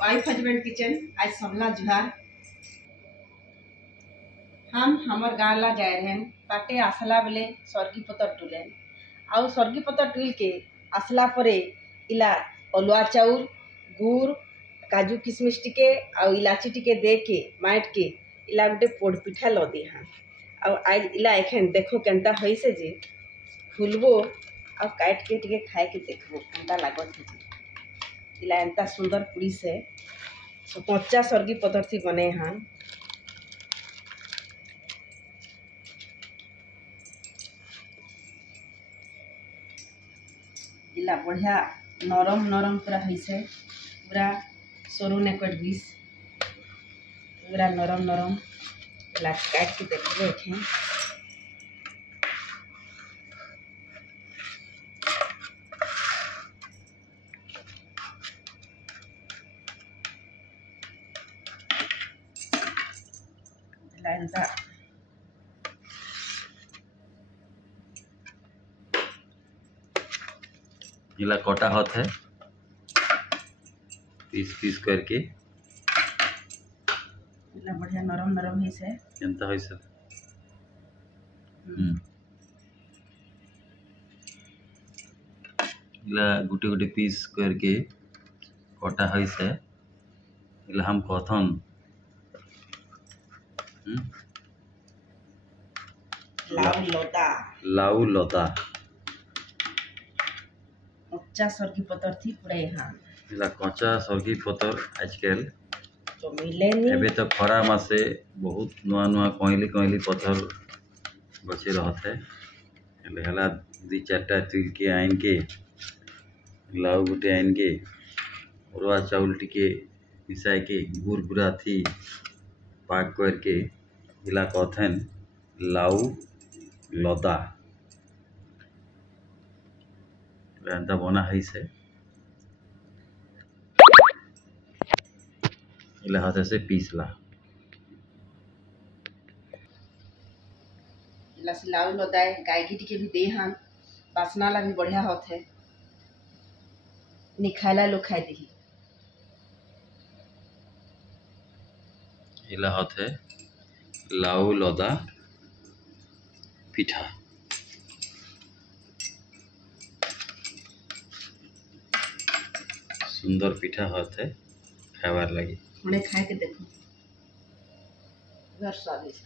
Wife husband kitchen आज सबला जुहार। हम हमर गाँव ला जाए रहे बाटे आसला बेले सर्गी पतर टुले आउ सर्गी पतर टुल के आसला परे इला अलुआ चाउर गुड़ काजू किशमिश टिके आउ इलाची टिके दे के माइट के इला गोटे पोड़ पिठा लदी हाँ आउ आज इला एखेन देखो केनता होइसे जे फुलबो आउ काट के टिके खाए के देखबो केनता लागत है। इला एंता सुंदर पुड़ी से कच्चा सर्गी पतर थी बने हाँ। इला बढ़िया नरम नरम पूरा होइसे पूरा सरू ने कट बीस पूरा नरम नरम इला काट के देखबो एखेन। इला इला कटा होत है पीस पीस करके इला बढ़िया नरम नरम है से एंता होई सर। इला गुटे गुटे पीस करके कटा होई से इला हम कथन लाउ लता कच्चा सर्गी पतर थी पूरा यहाँ इला कच्चा सर्गी पतर आजकल तो मिलेनी एबे तो खरा मासे बहुत नुआ नुआ कहली कहली पथर बचे रहते हला दी चार्टा तुल के आइन के लाउ गुटे आइन के अरुआ चाउल टिके मिसाई के गुड़ गुड़ा थी पाक करके इला कथन लाउ लदा एंता बना है से इला हाथ से पीसला इला से लाउ लदा गाय घी टिके भी दे हाँ बासना ला भी बढ़िया होत है निखाला लो खाए दी इला हाथ है लाउ लदा पिठा सुंदर पिठा होत है खावार लगी हमने खाए के देखो स्वादिष्ट।